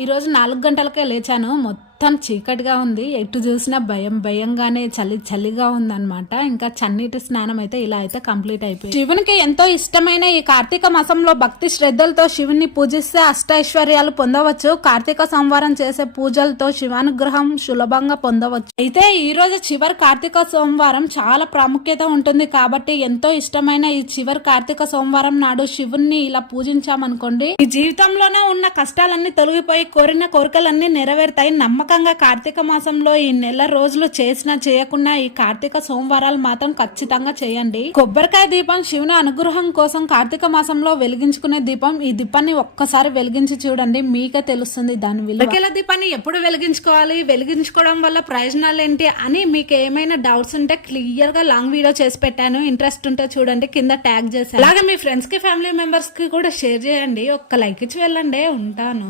ఈరోజు 4 గంటలకే లేచాను. మొత్తం చీకటిగా ఉంది. ఎటు చూసినా భయంగానే చలిగా ఉందన్నమాట. ఇంకా చన్నీటి స్నానం అయితే ఇలా అయితే కంప్లీట్ అయిపోయింది. శివునికి ఎంతో ఇష్టమైన ఈ కార్తీక మాసంలో భక్తి శ్రద్ధలతో శివుని పూజిస్తే అష్టైశ్వర్యాలు పొందవచ్చు. కార్తీక సోమవారం చేసే పూజలతో శివానుగ్రహం సులభంగా పొందవచ్చు. అయితే ఈ రోజు చివరి కార్తీక సోమవారం చాలా ప్రాముఖ్యత ఉంటుంది కాబట్టి ఎంతో ఇష్టమైన ఈ చివరి కార్తీక సోమవారం నాడు శివుణ్ణి ఇలా పూజించామనుకోండి, ఈ జీవితంలోనే ఉన్న కష్టాలన్నీ తొలగిపోయి కోరిన కోరికలన్నీ నెరవేరుతాయి. నమ్మకంగా కార్తీక మాసంలో ఈ నెల రోజులు చేసినా చేయకున్నా ఈ కార్తీక సోమవారాలు మాత్రం ఖచ్చితంగా చేయండి. కొబ్బరికాయ దీపం శివుని అనుగ్రహం కోసం కార్తీక మాసంలో వెలిగించుకునే దీపం. ఈ దీపాన్ని ఒక్కసారి వెలిగించి చూడండి, మీకే తెలుస్తుంది దాని విలువ. కొబ్బరికాయల దీపాన్ని ఎప్పుడు వెలిగించుకోవాలి, వెలిగించుకోవడం వల్ల ప్రయోజనాలు ఏంటి అని మీకు ఏమైనా డౌట్స్ ఉంటే క్లియర్ గా లాంగ్ వీడియో చేసి పెట్టాను. ఇంట్రెస్ట్ ఉంటే చూడండి, కింద ట్యాగ్ చేశాను. అలాగే మీ ఫ్రెండ్స్ కి ఫ్యామిలీ మెంబర్స్ కి కూడా షేర్ చేయండి. ఒక్క లైక్ ఇచ్చి వెళ్ళండి. ఉంటాను.